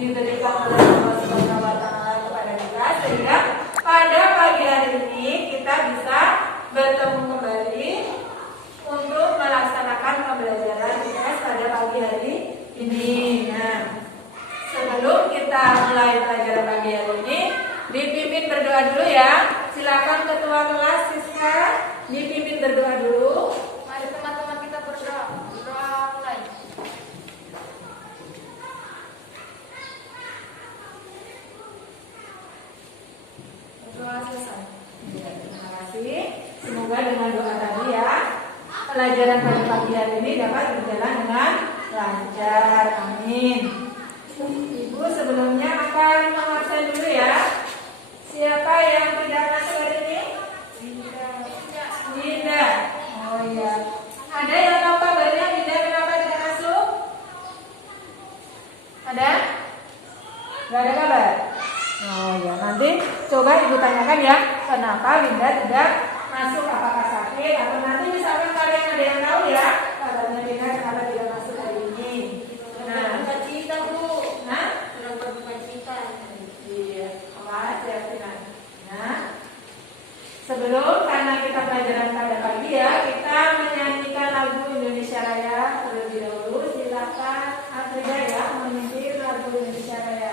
diberikan oleh Allah Subhanahu wa Ta'ala kepada kita, sehingga pada pagi hari ini kita bisa bertemu kembali untuk melaksanakan pembelajaran IPS pada pagi hari ini. Nah, sebelum kita mulai pelajaran pagi hari ini, dipimpin berdoa dulu ya. Silakan ketua kelas Siska dipimpin berdoa dulu. Mari teman-teman kita berdoa. Berdoa mulai. Berdoa selesai. Terima kasih. Semoga dengan doa tadi ya, pelajaran pada pagi hari ini dapat berjalan dengan lancar. Amin. Ibu sebelumnya akan mengabsen dulu ya. Siapa yang tidak masuk hari ini? Dinda. Oh iya. Ada yang tahu kabarnya Dinda kenapa tidak masuk? Ada? Gak ada kabar? Oh ya, nanti coba ibu tanyakan ya, kenapa Dinda tidak masuk, apakah sakit atau nanti misalkan kalian ada yang tahu ya kabarnya Dinda kenapa tidak masuk hari ini. Nah, Buka cita Bu. nah, Sudah berbuka cita. iya, apa aja Tina. Nah, sebelum karena kita pelajaran pada pagi ya, kita menyanyikan lagu Indonesia Raya terlebih dahulu. Silakan Afrida ya memimpin lagu Indonesia Raya.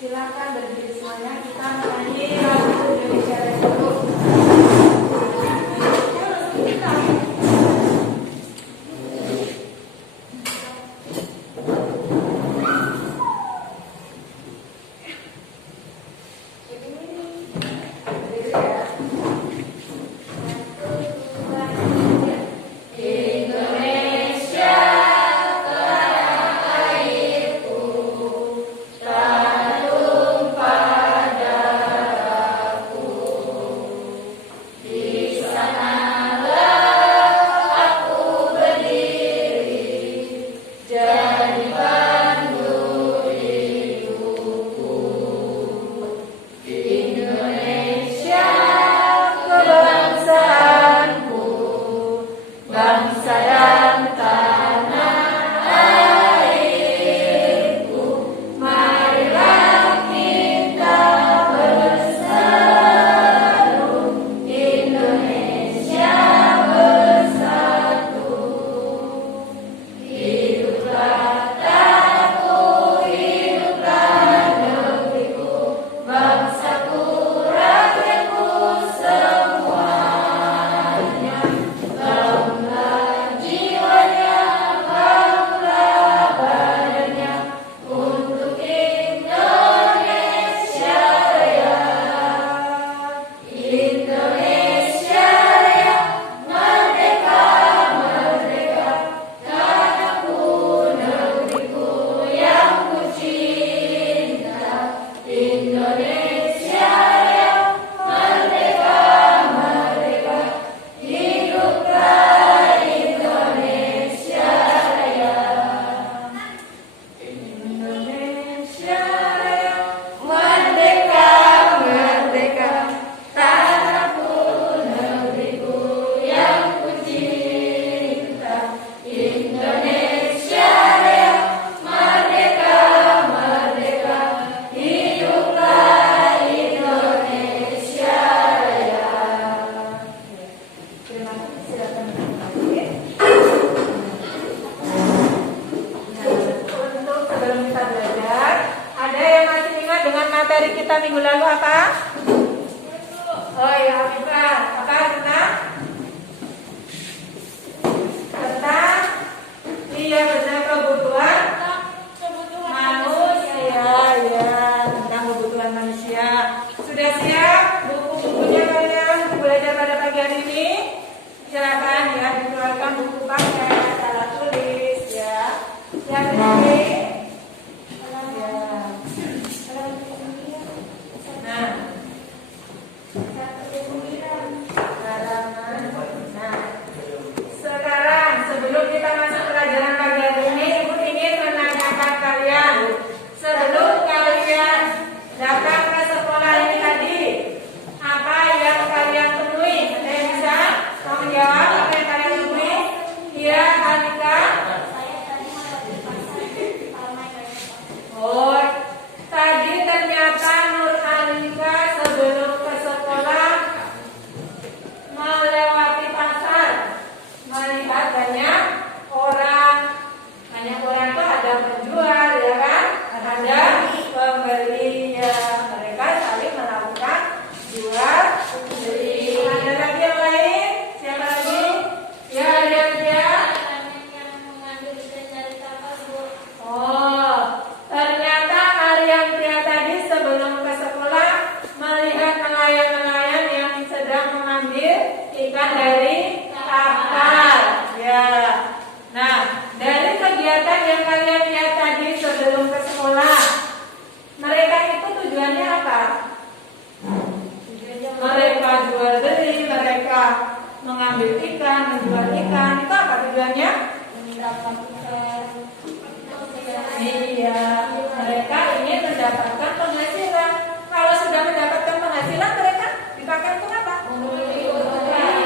Silakan berdiri semuanya, kita menyanyi lagu Indonesia Raya dulu. Materi kita minggu lalu apa? Oh ya, apa tentang? Iya benar kebutuhan manusia ya, tentang kebutuhan manusia. Sudah siap buku-bukunya kalian belajar pada pagi hari ini? Silakan ya dikeluarkan buku pakai cara tulis ya. Yang ini. Sekarang sebelum kita masuk pelajaran pagi hari ini, Ibu ingin menanyakan kalian, sebelum kalian datang ke sekolah ini tadi, apa yang kalian temui? Ada yang bisa menjawab? Ikan dari kapal. Ya. Nah, dari kegiatan yang kalian lihat tadi sebelum ke sekolah, mereka itu tujuannya apa? Mereka jual beli, mereka mengambil ikan, menjual ikan. Itu apa tujuannya? Iya, mereka ingin mendapatkan penghasilan. Kalau sudah mendapatkan penghasilan, mereka dipakai untuk apa?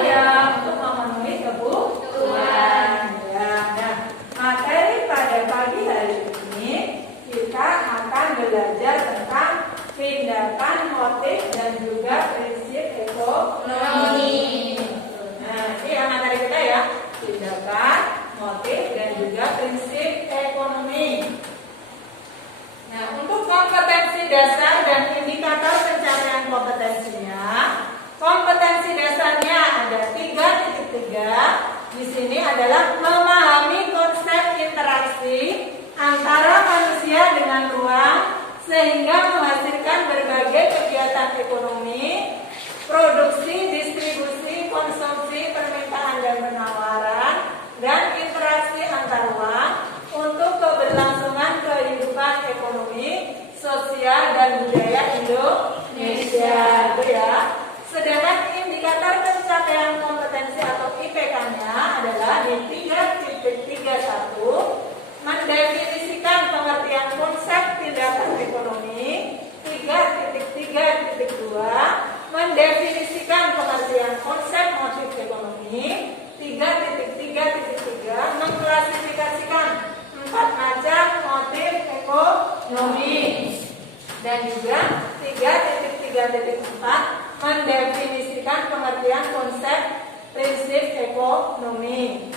Iya, untuk memenuhi kebutuhan. Ya, nah, materi pada pagi hari ini kita akan belajar tentang tindakan, motif, dan juga prinsip ekonomi. Nah, ini yang materi kita ya, tindakan, motif, dan juga prinsip ekonomi. Nah, untuk kompetensi dasar dan indikator pencapaian kompetensinya, kompetensi dasarnya ada 3.3. Di sini adalah memahami konsep interaksi antara manusia dengan ruang sehingga menghasilkan berbagai kegiatan ekonomi, produksi, distribusi, konsumsi, permintaan dan penawaran, dan interaksi antar ruang untuk keberlangsungan kehidupan ekonomi, sosial, dan budaya Indonesia. Itu ya. Sedangkan indikator pencapaian kompetensi atau IPK-nya adalah di 3.31, mendefinisikan pengertian konsep tindakan ekonomi. 3.3.2, mendefinisikan pengertian konsep motif ekonomi. 3.3.3, mengklasifikasikan 4 macam motif ekonomi. Dan juga 3.3.4, mendefinisikan pengertian konsep prinsip ekonomi.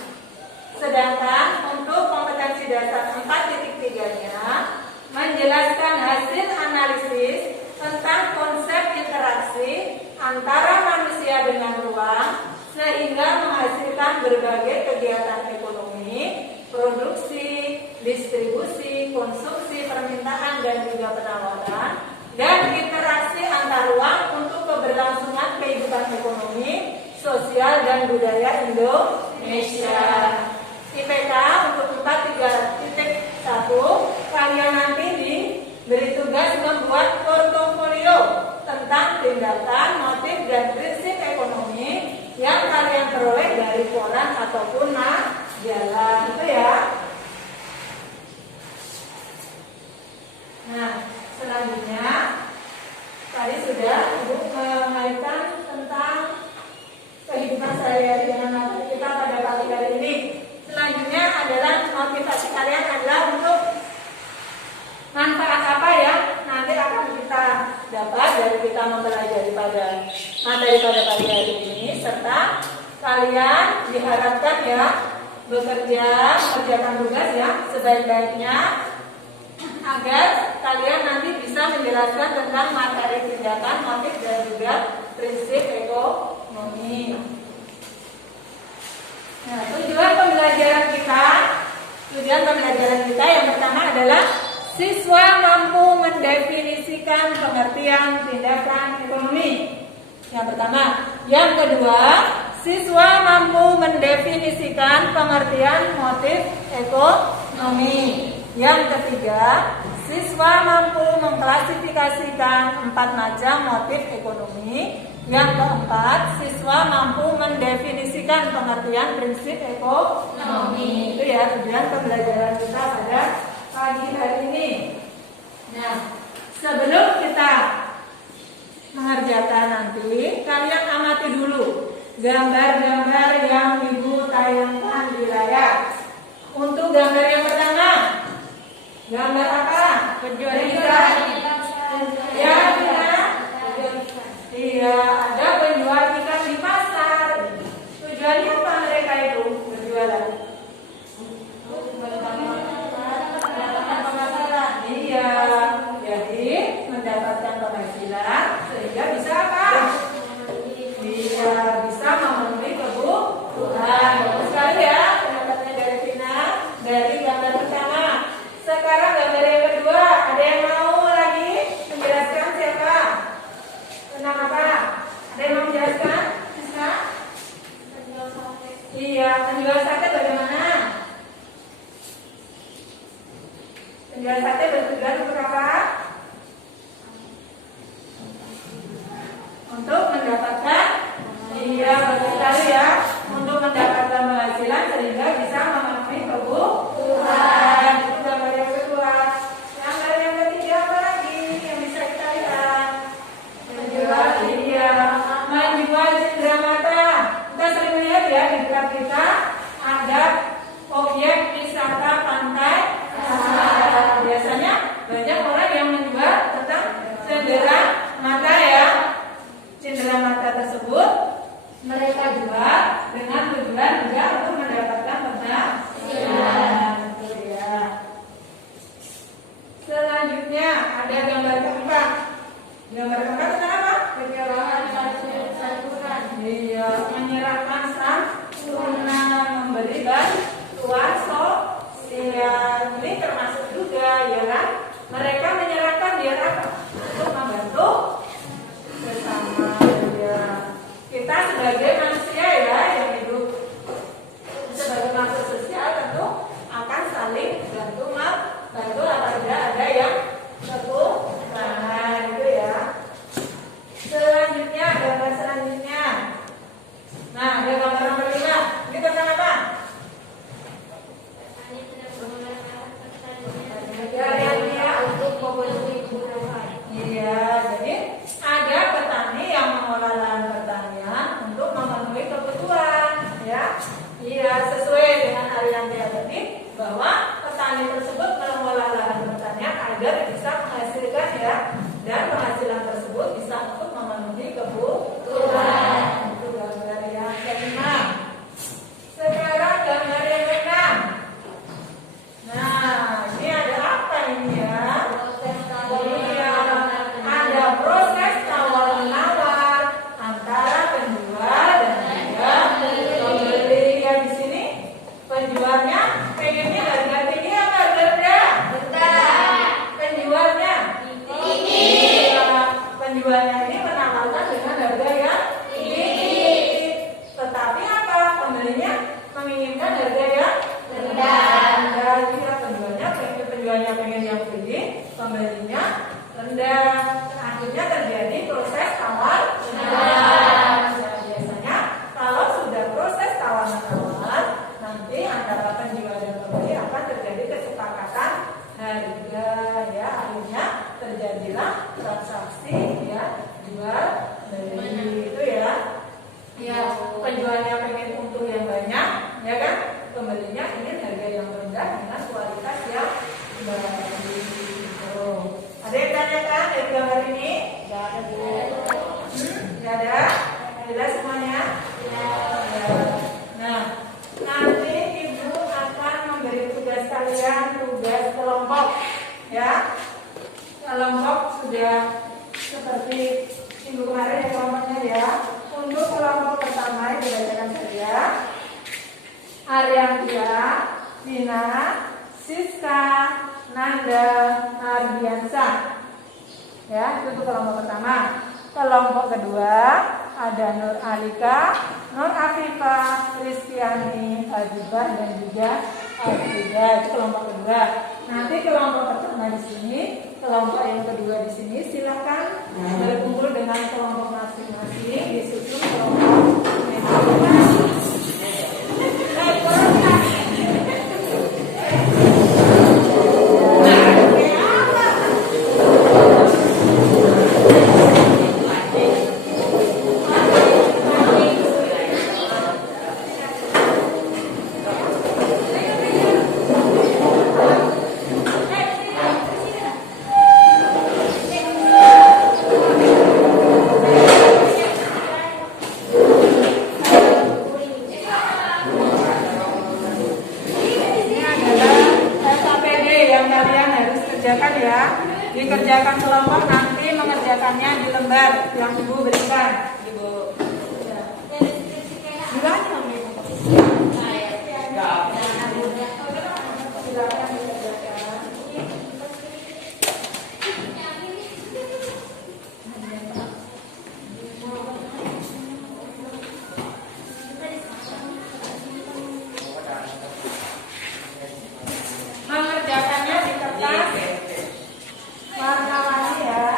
Sedangkan untuk kompetensi dasar 4.3-nya menjelaskan hasil analisis tentang konsep interaksi antara manusia dengan ruang sehingga menghasilkan berbagai kegiatan ekonomi, produksi, distribusi, konsumsi, permintaan, dan juga penawaran, dan interaksi antar ruang untuk keberlangsungan kehidupan ekonomi, sosial, dan budaya Indonesia. IPK untuk 4.3.1, kalian nanti diberi tugas membuat portofolio tentang tindakan, motif, dan prinsip ekonomi yang kalian peroleh dari koran ataupun majalah. Itu ya. Nah, selanjutnya tadi sudah Ibu mengaitkan tentang kehidupan sehari-hari dengan materi kita pada pagi hari ini. Selanjutnya adalah motivasi kalian adalah untuk manfaat apa ya nanti akan kita dapat dari kita mempelajari pada materi pada pagi hari ini, serta kalian diharapkan ya mengerjakan tugas ya sebaik-baiknya agar kalian nanti bisa menjelaskan tentang materi tindakan, motif, dan juga prinsip ekonomi. Nah, tujuan pembelajaran kita yang pertama adalah siswa mampu mendefinisikan pengertian tindakan ekonomi. Yang pertama. Yang kedua, siswa mampu mendefinisikan pengertian motif ekonomi. Yang ketiga, siswa mampu mengklasifikasikan 4 macam motif ekonomi. Yang keempat, siswa mampu mendefinisikan pengertian prinsip ekonomi. Itu ya tujuan pembelajaran kita pada pagi hari ini. Nah, sebelum kita mengerjakan nanti, kalian amati dulu gambar-gambar yang Ibu tayangkan di layar. Untuk gambar yang pertama, gambar apa? Penjual. Ya, iya, ada penjual ikan di pasar. Tujuannya apa mereka itu berjualan? Mendapatkan penghasilan. Iya, jadi mendapatkan penghasilan sehingga bisa apa? Iya, bisa memenuhi kebutuhan. Bagus sekali ya pendapatnya dari Vina dari gambar pertama. Sekarang gambar yang kedua, ada yang mau lagi menjelaskan siapa? Tentang apa? mereka jual dengan tujuan juga untuk mendapatkan penghasilan. Itu ya. Selanjutnya ada gambar keempat. Gambar keempat tentang apa? Penyerahan santunan. Iya, menyerahkan santunan, memberi bantuan sosial. Ini termasuk juga ya kan? Mereka menyerahkan biar apa? Untuk membantu bersama ya. Kita sebagai manusia ya yang hidup sebagai makhluk sosial tentu akan saling bantu apabila ada yang kekurangan itu ya. Selanjutnya gambar selanjutnya. Nah, ada gambar nomor 5. Ini tentang apa? Untuk memenuhi kebutuhan. Iya, jadi ada petani yang mengolah lahan pertanian untuk memenuhi kebutuhan, ya. Iya, sesuai dengan aliran tadi bahwa petani tersebut mengolah lahan pertanian agar bisa menghasilkan ya, dan penghasilan tersebut bisa untuk memenuhi kebutuhan. Itu gambar yang kelima. Sekarang gambar yang keenam. Nah, ini ada apa ini ya? Iya, ada proses tawar-menawar antara penjual dan juga pembeli. Yang di sini penjualnya pengennya harga tinggi apa harga rendah? Rendah. Penjualnya Tinggi. Penjualnya ini menawarkan dengan harga yang tinggi. Tetapi apa? Pembelinya menginginkan harga yang rendah. Penjualnya pengen yang tinggi, pembelinya rendah. Akhirnya terjadi proses tawar menawar. Nah, biasanya kalau sudah proses tawar menawar, nanti antara penjual dan pembeli akan terjadi kesepakatan harga ya. Akhirnya terjadilah transaksi ya jual beli itu ya. Ya, penjualnya pengen untung yang banyak, ya kan? Pembelinya ingin harga yang rendah dengan kualitas yang baik. Ada yang tanyakan dari gambar ini? Tidak ada, Bu. Tidak ada? Jelas semuanya? Ya. Nah, nanti Ibu akan memberi tugas kalian, tugas kelompok, ya. Kelompok sudah seperti minggu kemarin ya kelompoknya ya. Untuk kelompok pertama dibacakan saja. Ariantia, Dina, Siska, Nanda, Ardiansa. Ya, itu kelompok pertama. Kelompok kedua ada Nur Alika, Nur Afifah, Rizkyani, Adibah dan juga Afrida. Itu kelompok kedua. Nanti kelompok pertama di sini, kelompok yang kedua di sini silakan berkumpul dengan kelompok masing-masing disusun kelompok masing-masing. Dikerjakan kelompok, nanti mengerjakannya di lembar yang Ibu berikan. Ibu. Silakan dikerjakan. Mengerjakannya di kertas warna-warni ya.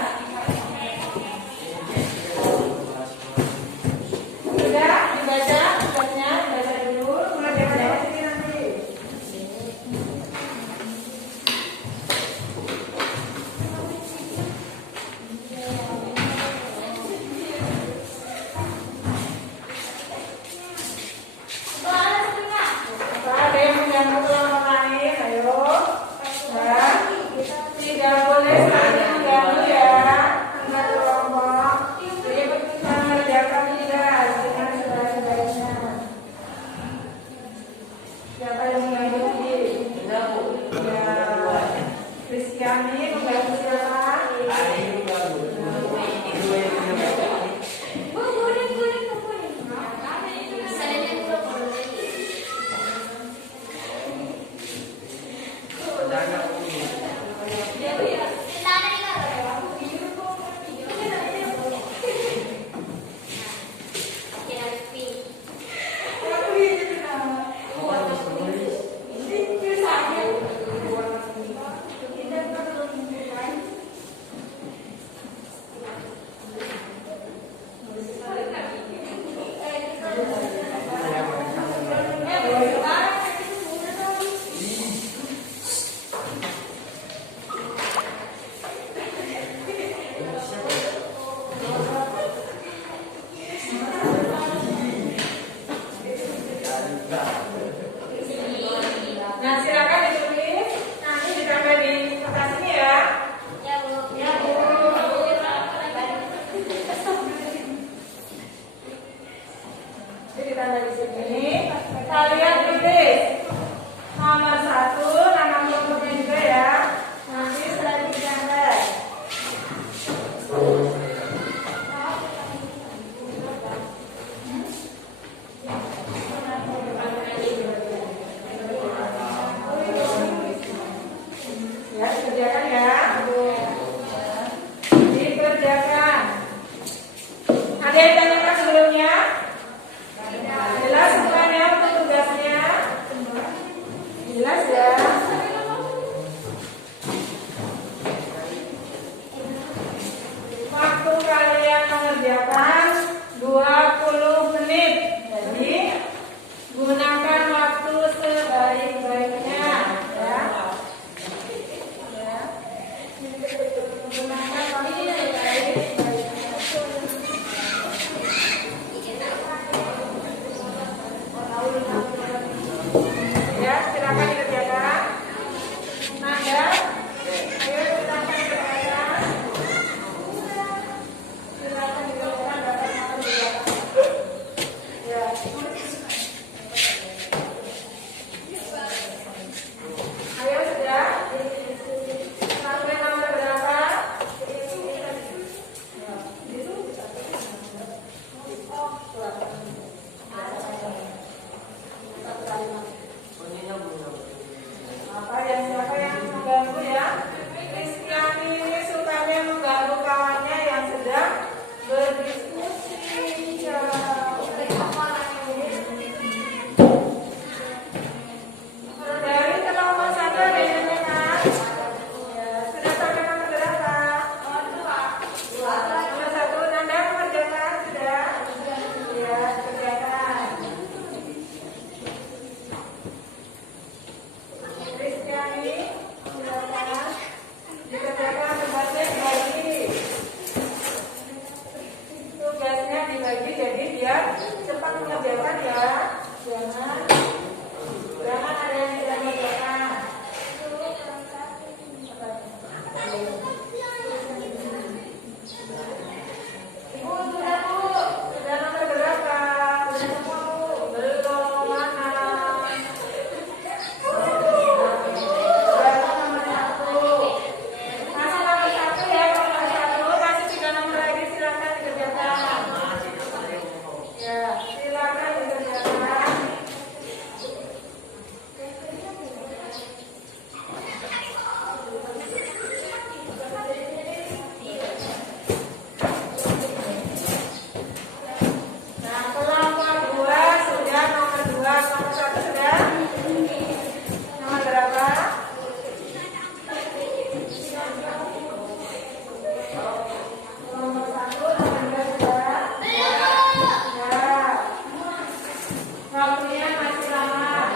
Nah, silakan ditulis. Nanti ditambah di kertas ini ya. Ya, Bu. Ya, Bu. Jadi ditambah di sini. Kalian tulis nomor 1, nama kelompoknya juga ya. Nanti setelah ditambah. Ya, dikerjakan ya. Dikerjakan. Ada yang tanyakan sebelumnya? Jelas semuanya untuk tugasnya? Jelas ya? Waktu kalian mengerjakan 20 menit. Jadi gunakan waktu sebaik-baiknya ya. Ya. Gunakan waktu sebaik-baiknya. Ya, silakan dikerjakan. Nanda, ayo silakan dikerjakan. Silakan dikerjakan dapat nomor 2. Ya. Ayo sudah. Sampai nomor berapa? Siapa yang mengganggu ya? Kristiani ini sukanya mengganggu kawannya yang sedang berdiskusi. Dari ke nomor 1 ada yang kan? Ya, sudah sampai nomor berapa? Nomor 1, Nanda mengerjakan sudah? Ya, kerjakan. Kristiani, silakan dikerjakan tugasnya dibagi. Tugasnya dibagi jadi biar cepat mengerjakan ya. Jangan ada yang tidak mengerjakan. Ibu sudah Bu, sudah nomor berapa? Sudah semua Bu? Belum, mana? Masih nomor 1 ya, nomor 1 masih 3 nomor lagi, silakan dikerjakan. Ya, silakan dikerjakan. Nah, kelompok 2 sudah, nomor 2, nomor 1 sudah. Nomor berapa? Nomor 1, nomor 2 sudah. Ya. Waktunya masih lama.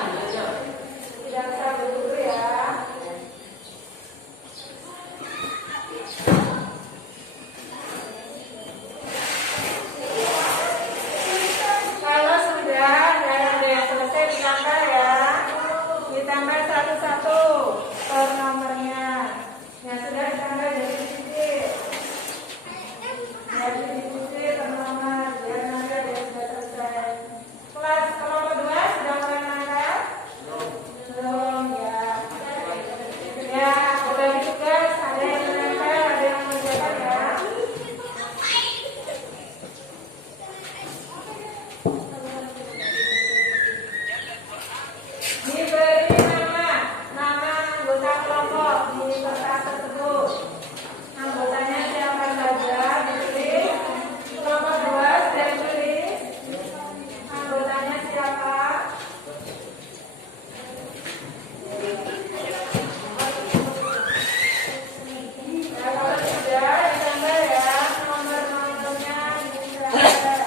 Tidak usah buru-buru ya. Kalau sudah ada yang selesai ditambah ya. Ditambah satu-satu per nomornya. Yang sudah ditambah dari sisi. Dari sisi per nomor. Biar nanti ada yang sudah selesai. Kelas kelompok 2 sudah mulai menangkap? Belum ya. Ya, berbagi tugas. Ada yang menempel, ada yang mengerjakan ya. Diberi nama anggota kelompok di kertas tersebut. Anggotanya siapa saja ditulis. Kelompok 2 sudah ditulis. Anggotanya siapa? Ya, kalau sudah ditambah ya nomor-nomornya ditambah.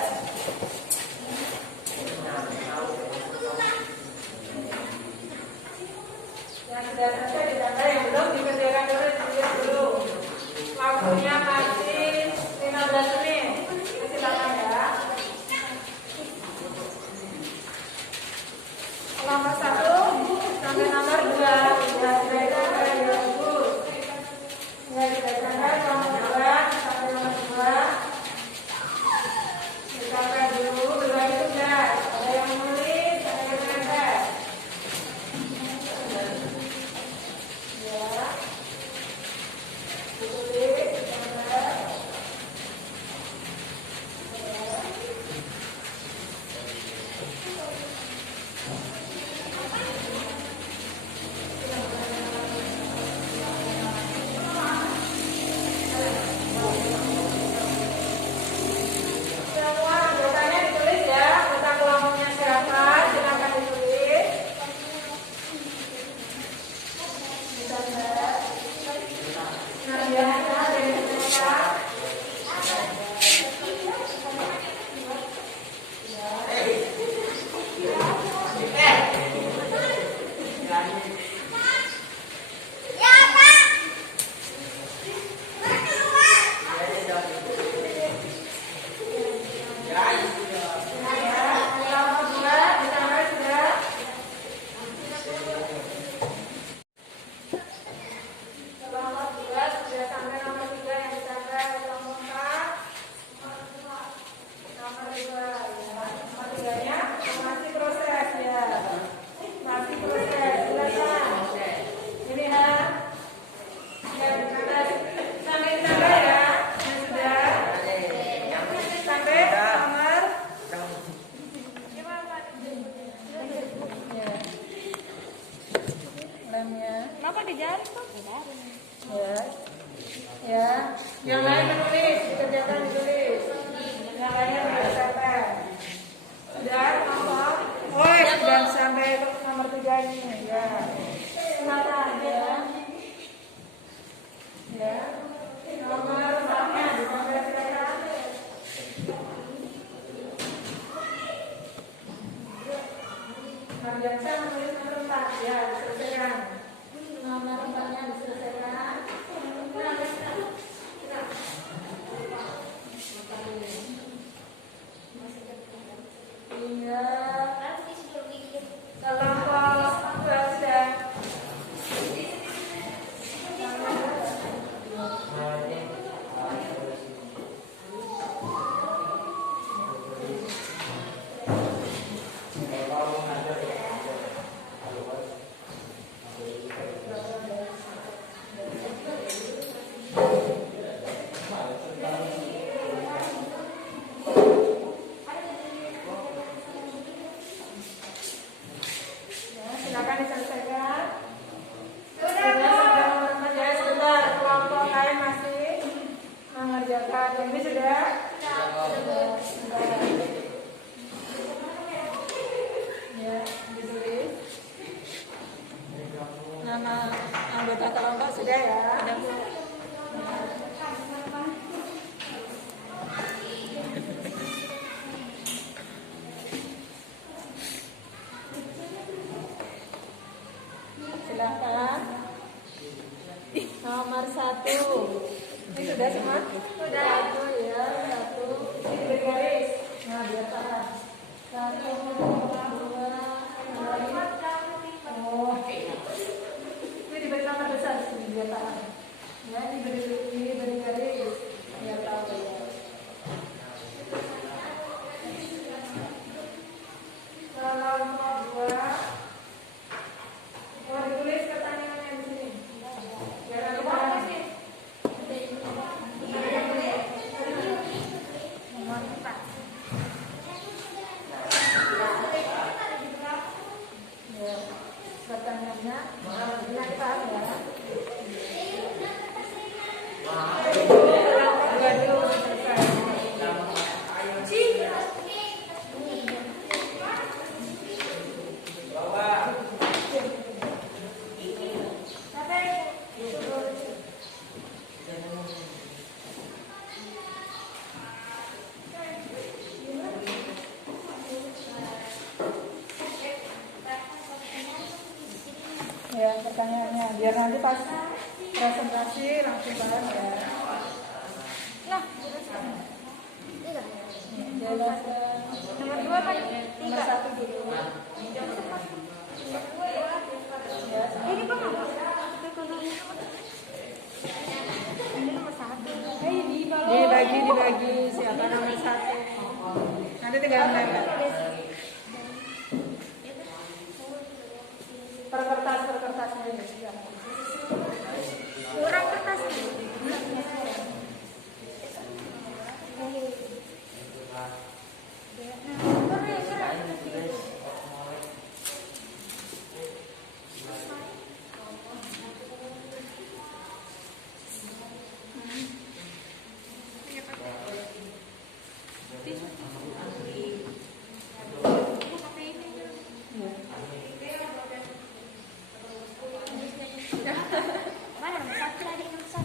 dijaring kok. Ya. Ya. Yang lain menulis, dikerjakan ditulis. Yang lainnya berdasarkan. Sudah, nomor. Oh, sudah sampai ke nomor 3 ini. Ya. Silakan ya. Ya. Nomor 4-nya diperhatikan. Marjansa menulis nomor 4. Ya, diselesaikan. Nomor 4-nya diselesaikan. Iya. Kelompok 2 sudah. Ya, silakan diselesaikan. Sudah teman-teman ya, sebentar. Kelompok lain masih mengerjakan. Yang ini sudah? Sudah. Ya, ditulis. Nama anggota kelompok sudah ya? Silakan. Nomor 1. Ini sudah semua? Sudah. 1 ya, 1. Ini bergaris. Nah, biar tahan. 1, 2, 3. Oh. Ini diberi nomor besar sini biar tahan. Ya, ini beri garis. Biar tahu ya. Kelompok 2. Oh, ditulis pertanyaannya di sini. Biar nanti tahan. Nomor 4. Ya, pertanyaannya nanti paham ya. Dua dulu selesai. Ya, pertanyaannya biar nanti pas presentasi langsung paham ya. Lah, Jelaskan. nomor 2 apa? Nomor 1 dulu. Ya, Ini kok nggak ini nomor 1. dibagi siapa nomor 1. Nanti tinggal menempel. Per kertasnya ya sudah. Kurang kertas. Mana nomor 1 lagi nomor 1.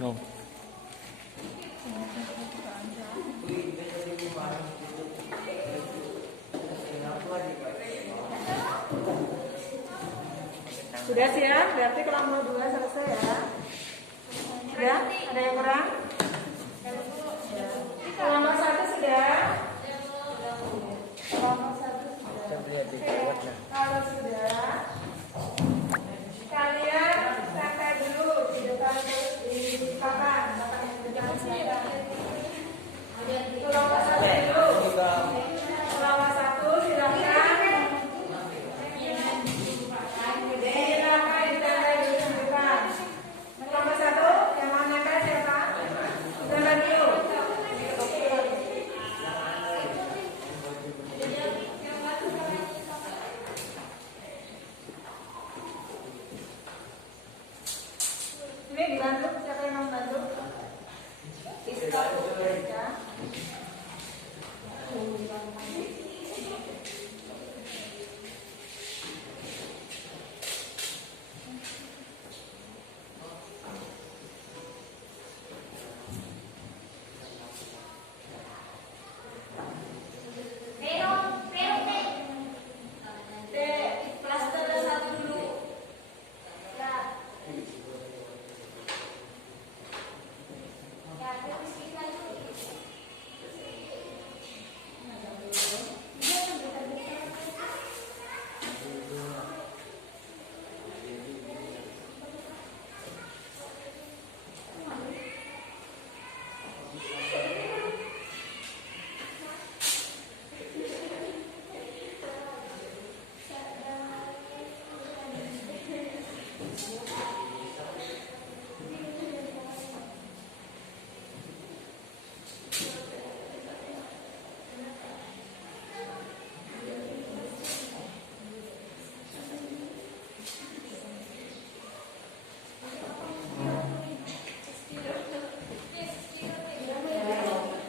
No. Sudah siap, berarti kelompok 2 selesai ya. Sudah? Ada yang kurang? Kelompok 1 sudah? Kelompok 1 sudah. Oke, kalau sudah, kalian tangkai dulu di depan terus di papan yang di depan silakan. Kelompok 1 dulu. Kelompok 1 silakan. Silakan ditandai dulu di depan. Kelompok 1 yang mau nempel siapa? Tanda dulu. Ini dibantu, siapa yang mau bantu? Ya.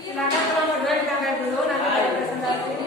Silakan kelompok 2 ditambah dulu, nanti ada presentasi.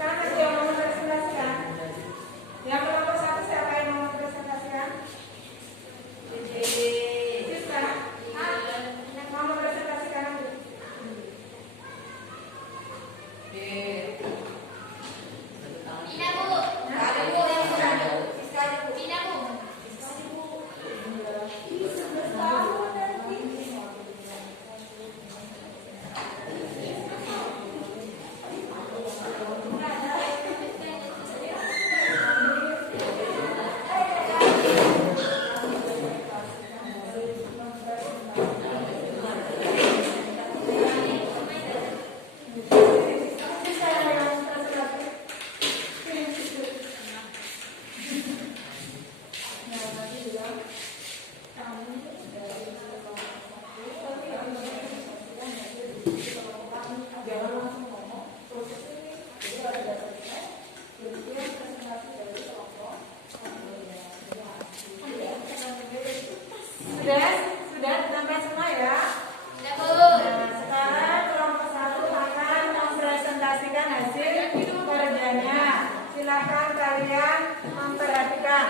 Sekarang yang mau presentasikan? Yang kelompok 1 siapa yang mau presentasikan? Siska, yang mau presentasikan nanti? Sudah ditambah semua ya. Nah, sekarang kelompok 1 akan mempresentasikan hasil kerjanya. Silakan kalian memperhatikan.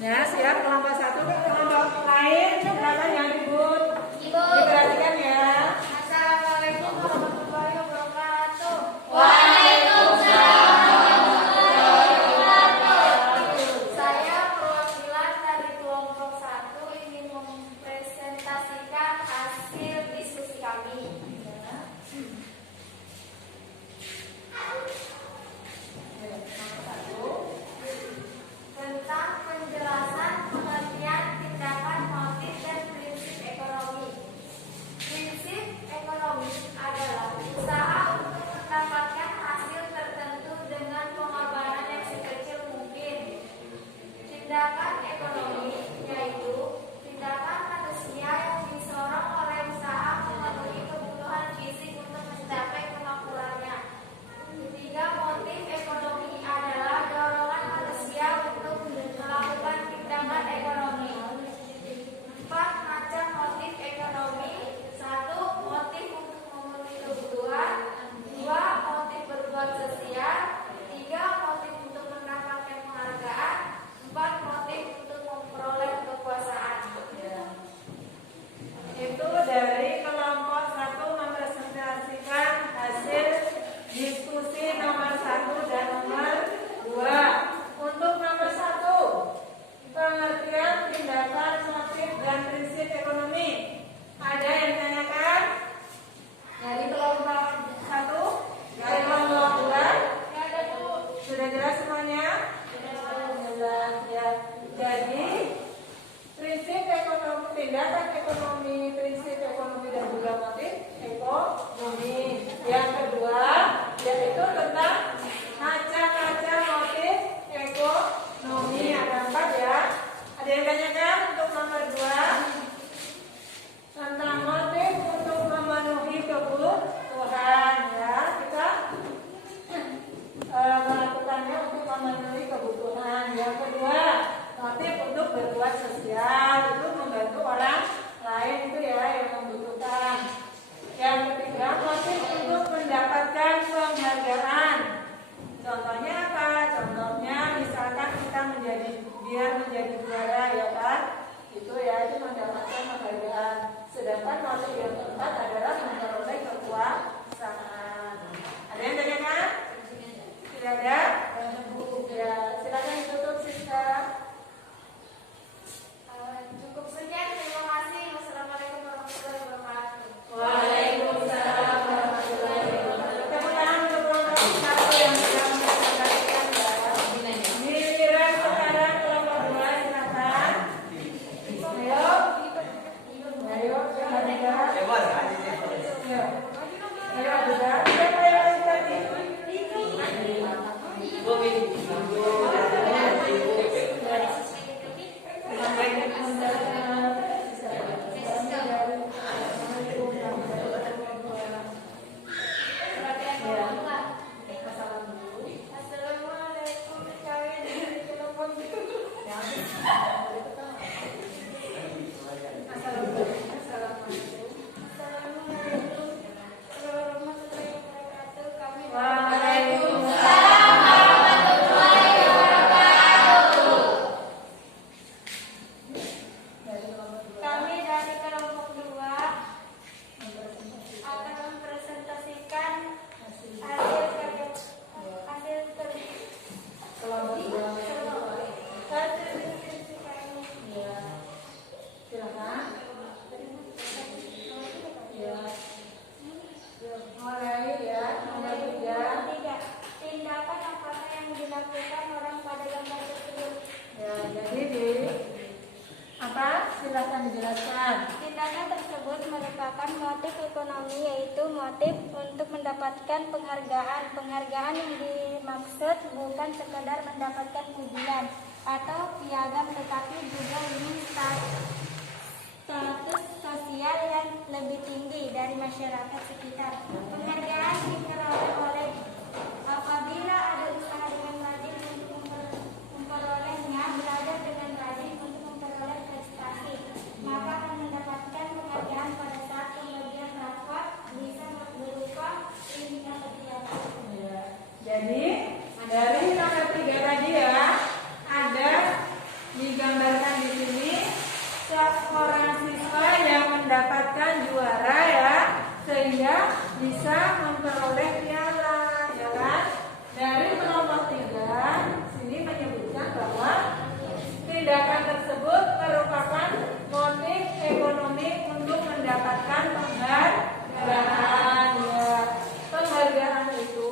Ya, siap kelompok 1. Kelompok lain silakan yang ribut. Diperhatikan ya. Assalamualaikum warahmatullahi wabarakatuh. Saya perwakilan dari kelompok 1 ingin mempresentasikan hasil diskusi kami tentang penjelasan pengertian tindakan motif dan prinsip ekonomi. Prinsip ekonomi. Yang kedua yaitu tentang kaca-kaca motif ekonomi. Ada 4 ya. Ada yang tanyakan untuk nomor 2 tentang motif untuk memenuhi kebutuhan ya. Kita melakukannya untuk memenuhi kebutuhan. Yang kedua, motif untuk berbuat sosial, itu membantu orang lain itu ya yang membutuhkan. Yang ketiga, motif untuk mendapatkan penghargaan. Contohnya apa? Contohnya misalkan kita biar menjadi juara ya kan? Itu ya, itu mendapatkan penghargaan. Sedangkan motif yang keempat adalah memperoleh kekuasaan. Ada yang tanyakan? Tidak ada? Ya, silakan ditutup Siska. Cukup sekian, terima kasih. Wassalamualaikum warahmatullahi wabarakatuh. Waalaikumsalam warahmatullahi wabarakatuh. Tepuk tangan untuk kelompok 1 yang sudah mempresentasikan ya. Giliran sekarang kelompok 2 silakan. Ayo. Ayo, Adega. Ayo. Ayo Adega. Siapa yang masih tadi? Assalamualaikum. Kalian dari telepon. Assalamualaikum warahmatullahi wabarakatuh. Kami Kami dari kelompok 2 akan mempresentasikan hasil diskusi kami. Ya. Silakan. Ya. Mulai ya, nomor 3. Tindakan apakah yang dilakukan orang pada gambar tersebut? Ya, jadi apa? Silakan dijelaskan. Tindakan tersebut merupakan motif ekonomi, yaitu motif untuk mendapatkan penghargaan. Penghargaan yang dimaksud bukan sekadar mendapatkan pujian atau piagam, tetapi juga ingin status sosial yang lebih tinggi dari masyarakat sekitar. Penghargaan diperoleh oleh apabila ada usaha dengan rajin untuk memperolehnya, belajar dengan rajin untuk memperoleh prestasi, maka akan mendapatkan penghargaan pada saat pembagian rapot bisa berupa tingkat kegiatan. Ya. Jadi dari nomor 3 tadi ya, ada digambarkan di sini seorang siswa yang mendapatkan juara ya, sehingga bisa memperoleh piala ya kan. Dari kelompok 3 sini menyebutkan bahwa tindakan tersebut merupakan motif ekonomi untuk mendapatkan penghargaan ya. Penghargaan itu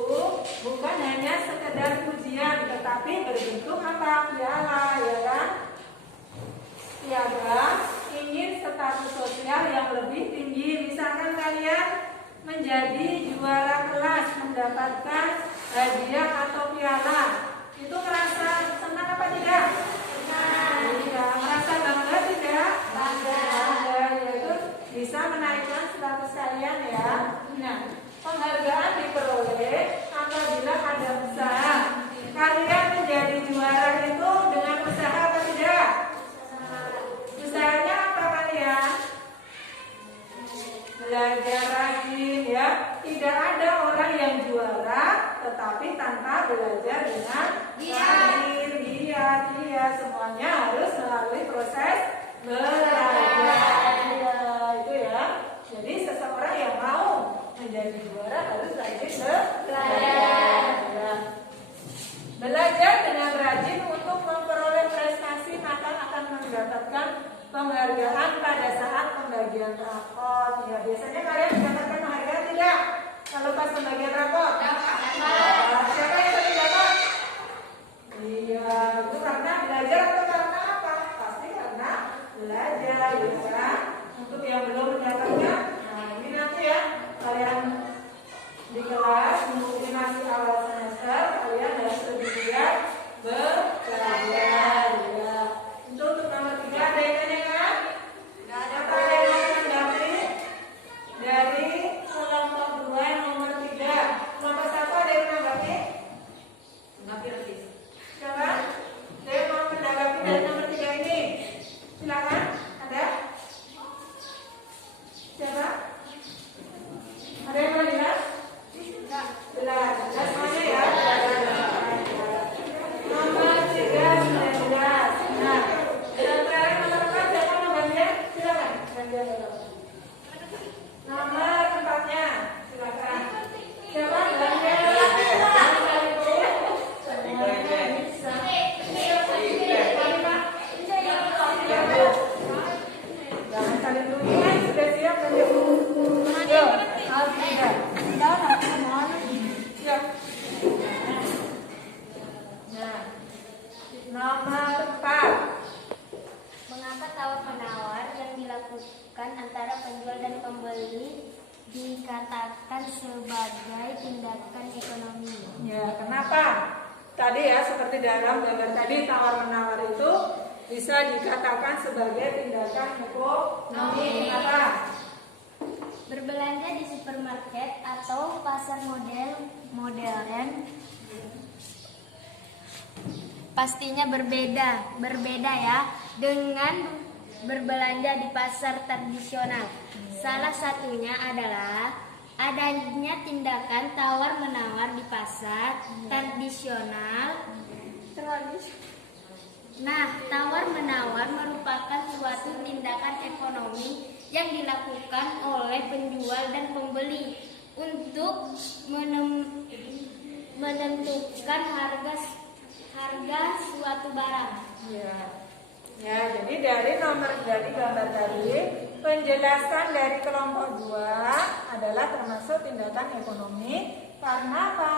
bukan hanya sekedar pujian, tetapi berbentuk apa? Piala ya kan. Piagam ingin status sosial yang lebih tinggi. Misalkan kalian menjadi juara kelas, mendapatkan hadiah atau piala, itu merasa senang apa tidak? Iya, merasa bangga tidak? Bangga, yaitu bisa menaikkan status kalian ya. Nah, penghargaan diperoleh apabila ada usaha. Kalian menjadi juara itu dengan usaha apa tidak? Usahanya apa kalian? Belajar rajin ya. Tidak ada orang yang juara tetapi tanpa belajar dengan rajin. Iya, semuanya harus melalui proses belajar. Ya, itu ya. Jadi seseorang yang mau menjadi juara harus rajin belajar. Ya. Belajar dengan rajin untuk memperoleh prestasi, maka akan mendapatkan penghargaan pada saat pembagian rapot. Ya, biasanya kalian mendapatkan penghargaan tidak? Kalau pas pembagian rapot? Siapa yang sering dapat? Iya, itu karena belajar atau karena apa? Pasti karena belajar, ya. Untuk yang belum mendapatkan, nah ini nanti ya kalian berbagai tindakan ekonomi. Ya, kenapa? Tadi ya, seperti dalam gambar tadi, tawar-menawar itu bisa dikatakan sebagai tindakan ekonomi. Kenapa? Berbelanja di supermarket atau pasar modern pastinya berbeda ya dengan berbelanja di pasar tradisional. Salah satunya adalah adanya tindakan tawar-menawar di pasar tradisional. Nah, tawar-menawar merupakan suatu tindakan ekonomi yang dilakukan oleh penjual dan pembeli untuk menentukan harga suatu barang. Ya, jadi dari gambar tadi, penjelasan dari kelompok 2 adalah termasuk tindakan ekonomi karena apa?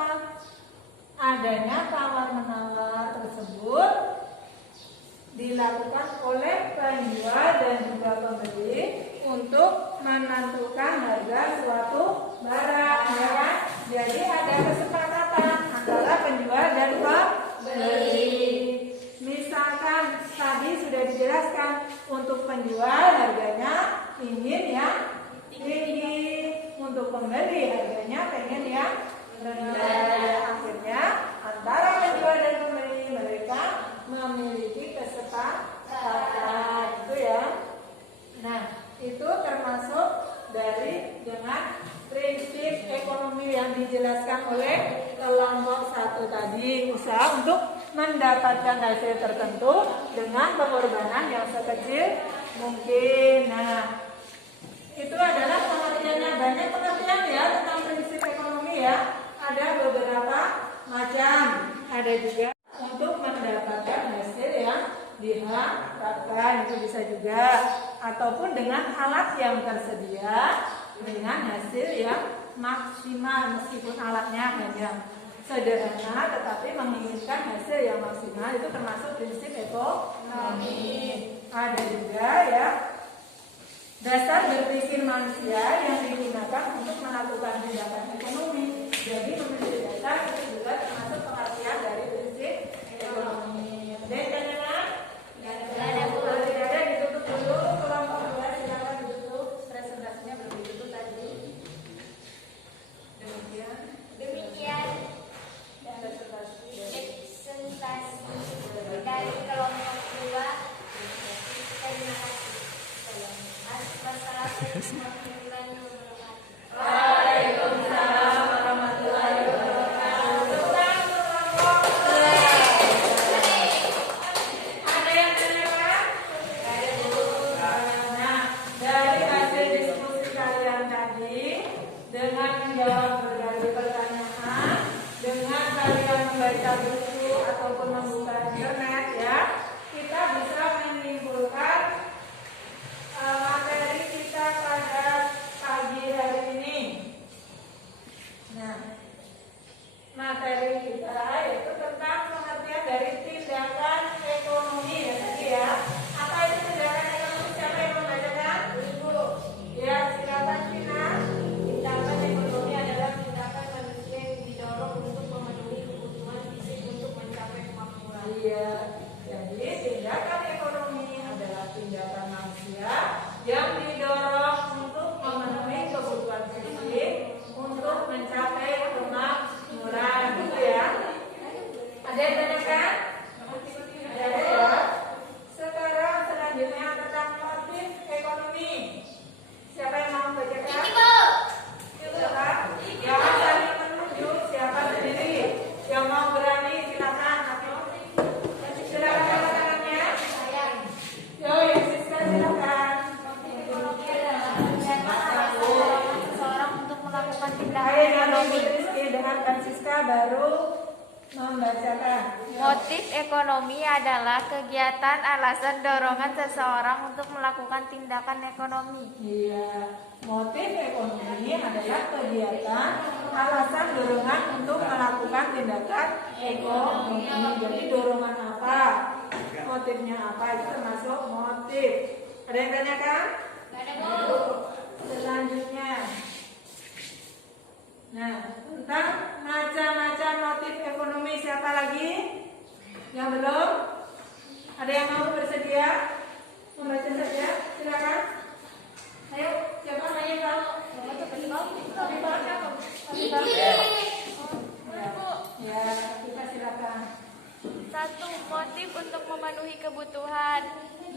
Adanya tawar-menawar tersebut dilakukan oleh penjual dan juga pembeli untuk menentukan harga suatu barang, ya. Jadi ada kesepakatan antara penjual dan pembeli. Misalkan tadi sudah dijelaskan untuk penjual harganya ingin yang tinggi, untuk pembeli harganya pengen yang rendah. Akhirnya antara penjual dan pembeli mereka memiliki kesepakatan, itu ya. Nah, itu termasuk dari dengan prinsip ekonomi yang dijelaskan oleh kelompok 1 tadi, usaha untuk mendapatkan hasil tertentu dengan pengorbanan yang sekecil mungkin. Nah, itu adalah pengertiannya. Banyak pengertian ya tentang prinsip ekonomi ya. Ada beberapa macam. Ada juga untuk mendapatkan hasil yang diharapkan, itu bisa juga, ataupun dengan alat yang tersedia dengan hasil yang maksimal meskipun alatnya hanya sederhana tetapi menginginkan hasil yang maksimal, itu termasuk prinsip ekonomi. Ada juga ya dasar berpikir manusia yang digunakan untuk melakukan tindakan ekonomi. Jadi memiliki dasar itu juga termasuk pengertian dari prinsip ekonomi. Kalau tidak ada ditutup dulu, kelompok 2 silakan ditutup. Presentasinya belum ditutup tadi. Demikian presentasi dari kelompok 2. Terima kasih. Wassalamualaikum warahmatullahi wabarakatuh. Waalaikumsalam warahmatullahi wabarakatuh. Ada yang tanyakan? Nah, dari hasil diskusi kalian tadi, dengan menjawab berbagai pertanyaan, dengan kalian membaca buku ataupun membuka internet ya, kita bisa menyimpulkan materi kita pada pagi hari ini. Nah, materi kita itu tentang pengertian dari tindakan ekonomi ya tadi ya. Apa itu tindakan ekonomi? Siapa yang membacakan? Ibu. Ya, silakan Cina. Tindakan ekonomi adalah tindakan manusia yang didorong untuk memenuhi kebutuhan fisik untuk mencapai kemakmuran. Iya. Jadi tindakan ekonomi adalah tindakan manusia yang didorong untuk memenuhi kebutuhan fisik untuk mencapai kemakmuran, gitu ya. Ada yang tanyakan? Ada ya. Sekarang selanjutnya tentang motif ekonomi. Siapa yang mau membacakan? Silakan. Jangan saling menunjuk, siapa sendiri yang mau berani silakan. Silakan angkat tangannya. Yo, Siska silakan. Ekonomi adalah kegiatan seseorang untuk melakukan tindakan Hai, Nabi ekonomi. Rizky dengan Francisca baru membacakan. Motif ekonomi adalah kegiatan alasan dorongan seseorang untuk melakukan tindakan ekonomi. Iya, motif ekonomi adalah kegiatan alasan dorongan untuk melakukan tindakan ekonomi. Jadi dorongan apa? Motifnya apa? Itu termasuk motif. Ada yang tanyakan? Selanjutnya Nah, tentang macam-macam motif ekonomi siapa lagi? Yang belum? Ada yang mau bersedia membaca saja? Silakan. Ayo, siapa nanya tahu? Ya, kita silakan. 1. Motif untuk memenuhi kebutuhan.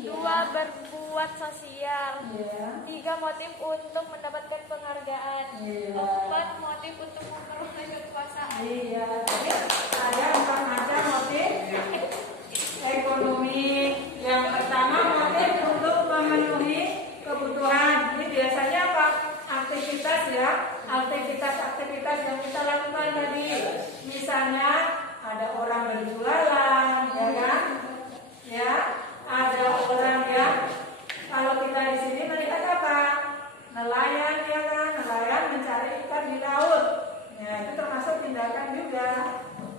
2. Berbuat sosial. 3. Motif untuk mendapatkan penghargaan. 4. Motif untuk memperoleh kekuasaan. Iya, jadi ada 4 macam motif ekonomi. Yang pertama motif untuk memenuhi kebutuhan. Ini biasanya apa? Aktivitas ya, aktivitas yang kita lakukan tadi. Misalnya ada orang berjualan, ya kan? Ya, ada orang yang kalau kita di sini melihat apa? Nelayan, ya kan? Nelayan mencari ikan di laut. Ya, itu termasuk tindakan juga.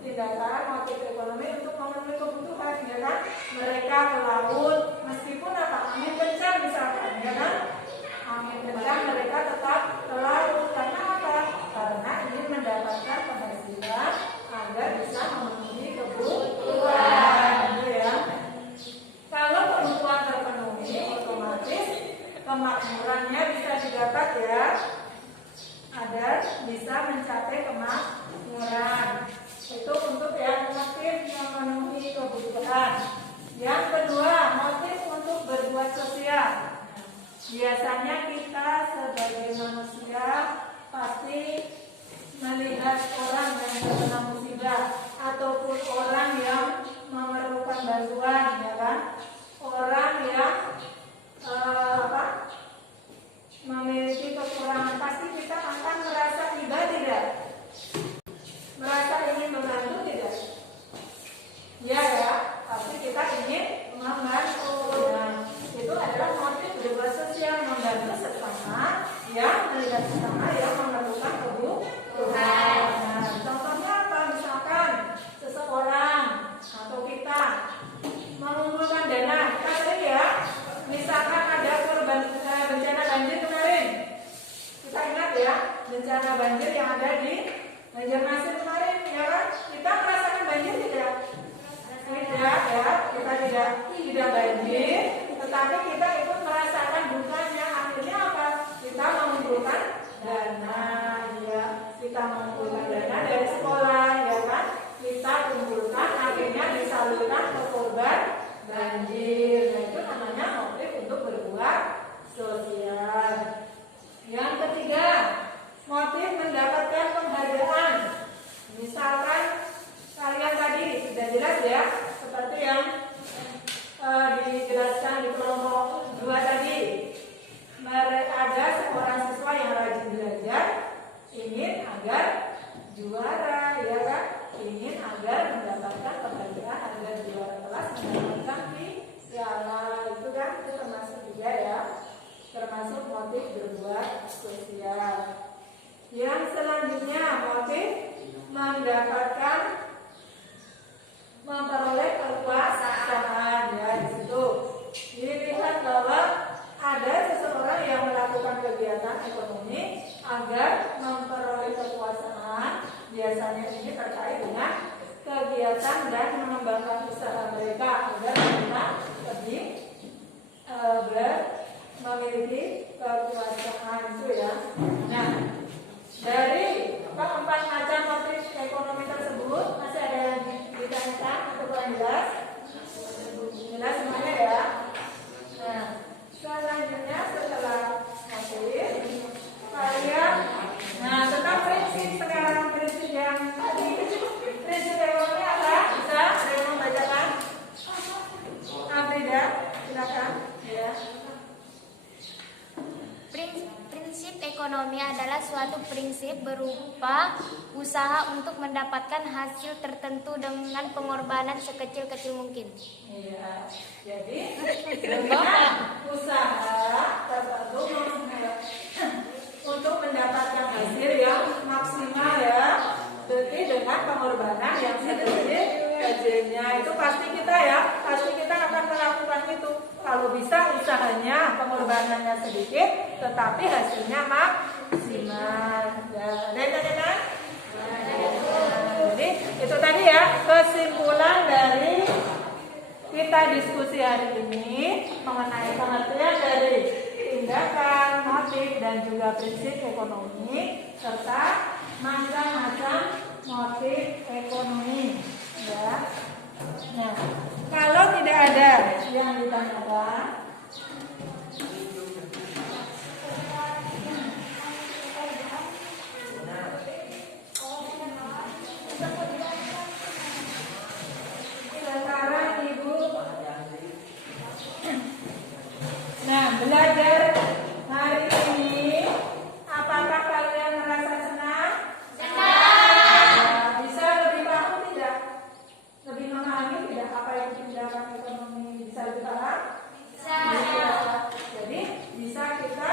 Tindakan motif ekonomi untuk memenuhi kebutuhan, ya kan? Mereka ke laut, meskipun apa? Angin kencang misalkan, ya kan? Angin kencang mereka tetap ke laut. Karena apa? Karena ingin mendapatkan penghasilan agar bisa memenuhi kebutuhan, gitu ya. Kalau kebutuhan terpenuhi, otomatis kemakmurannya bisa didapat ya, agar bisa mencapai kemakmuran. Itu untuk yang motif memenuhi kebutuhan. Yang kedua, motif untuk berbuat sosial. Biasanya kita sebagai manusia pasti melihat orang yang terkena musibah ataupun orang yang memerlukan bantuan, ya kan? Orang yang memiliki kekurangan, pasti kita akan merasa iba tidak? Merasa ingin membantu tidak? Ya ya, pasti kita ingin membantu. Nah, itu adalah motif berbuat sosial, membantu sesama yang melihat sesama yang memerlukan kebutuhan. Nah, contohnya apa? Misalkan seseorang atau kita mengumpulkan dana, kita sering ya. Misalkan ada korban bencana banjir kemarin, kita ingat ya bencana banjir yang ada di Banjarmasin kemarin, ya kan? Kita merasakan banjir tidak? Tidak ya, kita tidak banjir, tetapi kita ikut merasakan dukanya. Akhirnya apa? Kita mengumpulkan dana, ya. Kita mengumpulkan dana dari sekolah, ya kan? Kita kumpulkan, akhirnya disalurkan ke korban banjir. Nah, itu namanya motif untuk berbuat sosial. Yang ketiga, motif mendapatkan penghargaan. Misalkan kalian tadi sudah jelas ya, seperti yang dijelaskan di kelompok 2 tadi. Ada seorang siswa yang rajin belajar, ingin agar juara, ya kan? Ingin agar mendapatkan penghargaan, agar juara kelas mendapatkan piala. Itu kan itu termasuk juga ya, termasuk motif berbuat sosial. Yang selanjutnya motif mendapatkan memperoleh kekuasaan, ya di situ dilihat bahwa ada seseorang yang melakukan kegiatan ekonomi agar memperoleh kekuasaan. Biasanya ini terkait dengan kegiatan dan mengembangkan usaha mereka agar mereka lebih memiliki kekuasaan, itu ya. Nah, dari keempat macam motif ekonomi tersebut masih ada yang ditanyakan atau kurang jelas? Jelas semuanya ya. Nah, selanjutnya setelah motif kalian, nah tentang prinsip sekarang, prinsip yang tadi, prinsip ekonomi apa? Bisa ada yang membacakan? Afrida, silakan. Ya. Prinsip ekonomi adalah suatu prinsip berupa usaha untuk mendapatkan hasil tertentu dengan pengorbanan sekecil-kecil mungkin. Iya, jadi dengan usaha tertentu untuk mendapatkan hasil yang maksimal ya, berarti dengan pengorbanan yang sedikit-kecilnya. Itu pasti kita ya, pasti kita akan melakukan itu. Kalau bisa usahanya pengorbanannya sedikit, tetapi hasilnya maksimal. Ada yang tanya? hari ini mengenai pengertian dari tindakan, motif, dan juga prinsip ekonomi serta macam-macam motif ekonomi. Ya. Nah, kalau tidak ada yang ditanyakan, sekarang Ibu belajar hari ini, apakah kalian merasa senang? Senang. Bisa lebih paham tidak? Lebih memahami tidak apa itu tindakan ekonomi? Bisa lebih paham? Bisa. Jadi bisa kita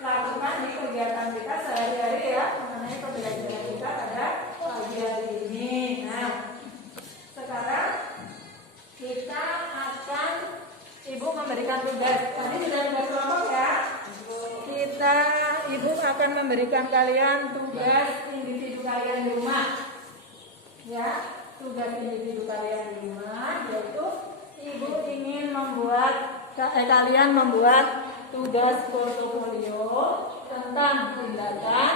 lakukan di kegiatan kita sehari-hari ya, mengenai pembelajaran kita pada pagi hari ini. Nah, sekarang kita akan Ibu memberikan tugas. Tadi sudah tugas kelompok ya. Ibu akan memberikan kalian tugas individu kalian di rumah. Ya, tugas individu kalian di rumah yaitu Ibu ingin kalian membuat tugas portofolio tentang tindakan,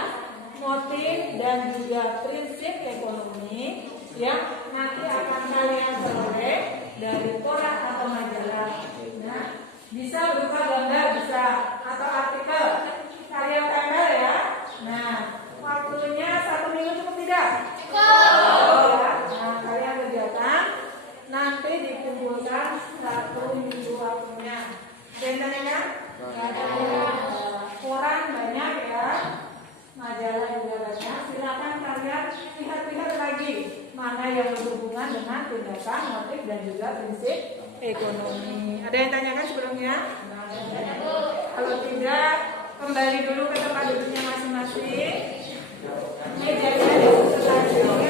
motif, dan juga prinsip ekonomi yang nanti akan kalian peroleh dari koran atau majalah. Nah, bisa berupa gambar, bisa atau artikel, karya tempel ya. Nah, waktunya 1 minggu cukup tidak? Cukup. Ya. Nah, kalian kerjakan, nanti dikumpulkan 1 minggu waktunya. Ada koran banyak ya, majalah juga banyak. Silakan kalian lihat-lihat lagi mana yang berhubungan dengan tindakan, motif, dan juga prinsip ekonomi. Ada yang tanyakan sebelumnya? Kalau tidak, kembali dulu ke tempat duduknya masing-masing. Mejanya disesuaikan sini.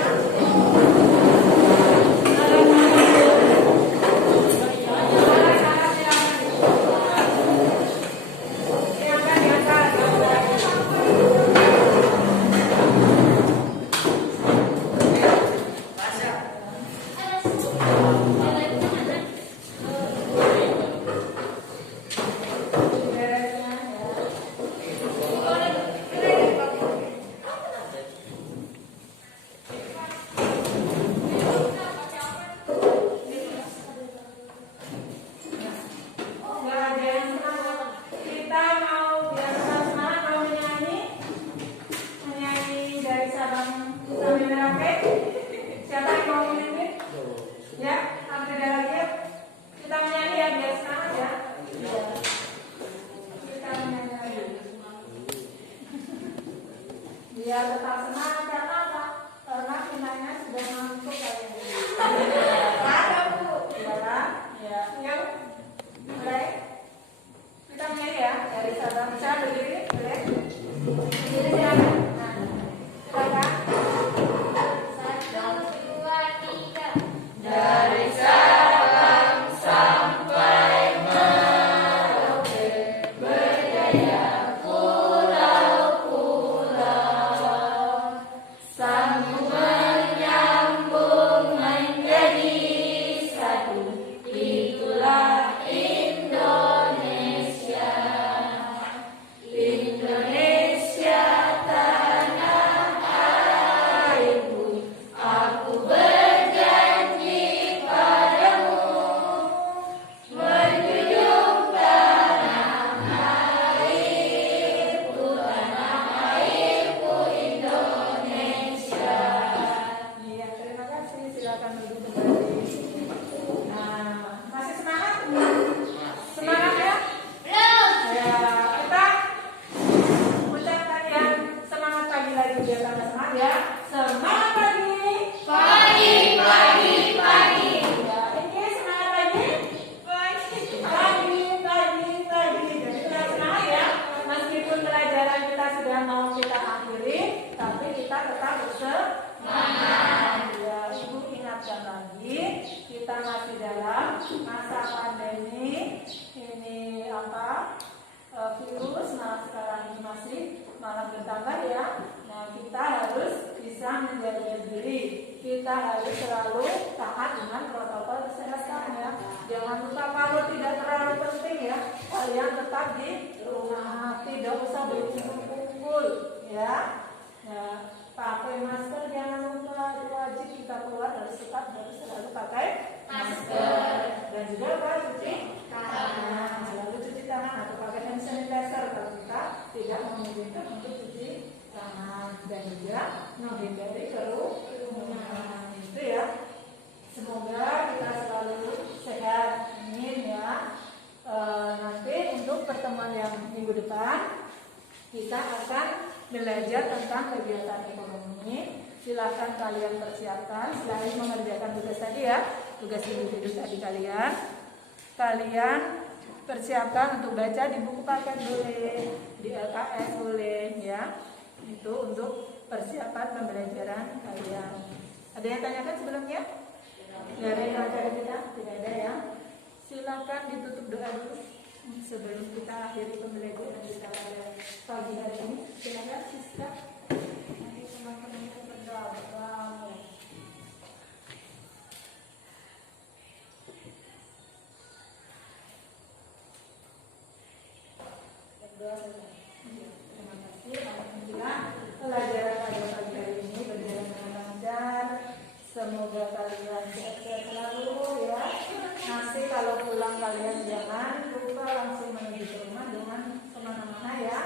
Biar tetap semangat karena apa? Karena finalnya sudah masuk kalian. Ada Bu. Ya. Yuk. Mulai. Kita nyanyi ya dari Sabang. Bisa berdiri, boleh? Berdiri silakan. Nah, silakan. 1, 2, 3. Dari Sabang sampai Merauke, berjaya sambung menyambung menjadi satu. Itulah Indonesia. Indonesia tanah airku. Aku berjanji padamu menjunjung tanah airku Indonesia. Iya, terima kasih. Silakan duduk kembali. Nah, masih semangat? Semangat ya? Belum. Ya, kita ucapkan yang semangat pagi lagi biar tambah semangat ya. Semangat pagi. Pagi, pagi, pagi. Ya, ini semangat pagi. Pagi. Jadi tetap semangat ya. Meskipun pelajaran kita sudah mau kita akhiri, tapi kita tetap bersemangat. Ya, Ibu ingatkan lagi, kita masih dalam masa pandemi. Ini virus. Nah, sekarang ini masih malah bertambah ya. Nah, kita harus bisa menjaga diri. kita harus selalu taat dengan protokol kesehatan ya. Jangan lupa kalau tidak terlalu penting ya, kalian tetap di rumah, tidak usah berkumpul-kumpul ya. Ya, pakai masker jangan lupa, wajib kita keluar harus selalu pakai masker dan juga cuci tangan, selalu cuci tangan atau pakai hand sanitizer kalau kita tidak memungkinkan untuk cuci tangan dan juga menghindari kerumunan itu ya. Semoga kita selalu sehat, amin ya. Nanti untuk pertemuan yang minggu depan kita akan belajar tentang kegiatan ekonomi. Silakan kalian persiapkan selain mengerjakan tugas tadi ya, tugas individu tadi kalian persiapkan untuk baca di buku paket boleh, di LKS boleh ya. Itu untuk persiapan pembelajaran kalian. Ada yang tanyakan sebelumnya? Dari materi kita tidak ada ya. Silakan ditutup doa dulu sebelum kita akhiri pembelajaran kita pada pagi hari ini. Silakan Siska. Nanti teman-teman kita berdoa. Berdoa saja. Terima kasih. Alhamdulillah pelajaran pada pagi hari ini berjalan dengan lancar. Semoga kalian sehat-sehat selalu ya. Nanti kalau pulang kalian jangan lupa langsung menuju ke rumah, jangan kemana-mana ya.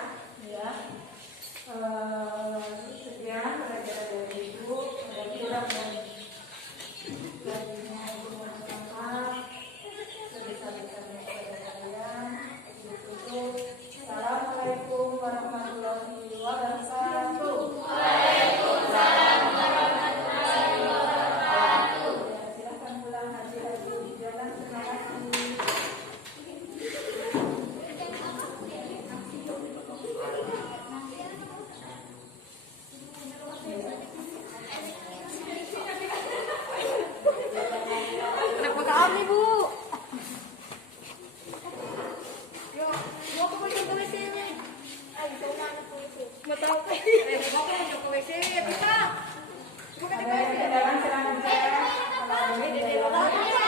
Ya. Sekian pelajaran dari Ibu. Kurang dan lainnya Ibu mohon maaf sebesar-besarnya kepada kalian. Ditutup. Assalamualaikum warahmatullahi wabarakatuh. Waalaikumsalam warahmatullahi wabarakatuh. Silakan pulang haji-haji di jalan. Terima kasih. Kenapa kami Bu? Yuk, mau ke WC-nya. Ayo, mana ke WC? Mau tahu? Mau ke WC? Bisa. Bukan di Ada yang WC. di dalam silakan saya. Kalau ada yang di dalam.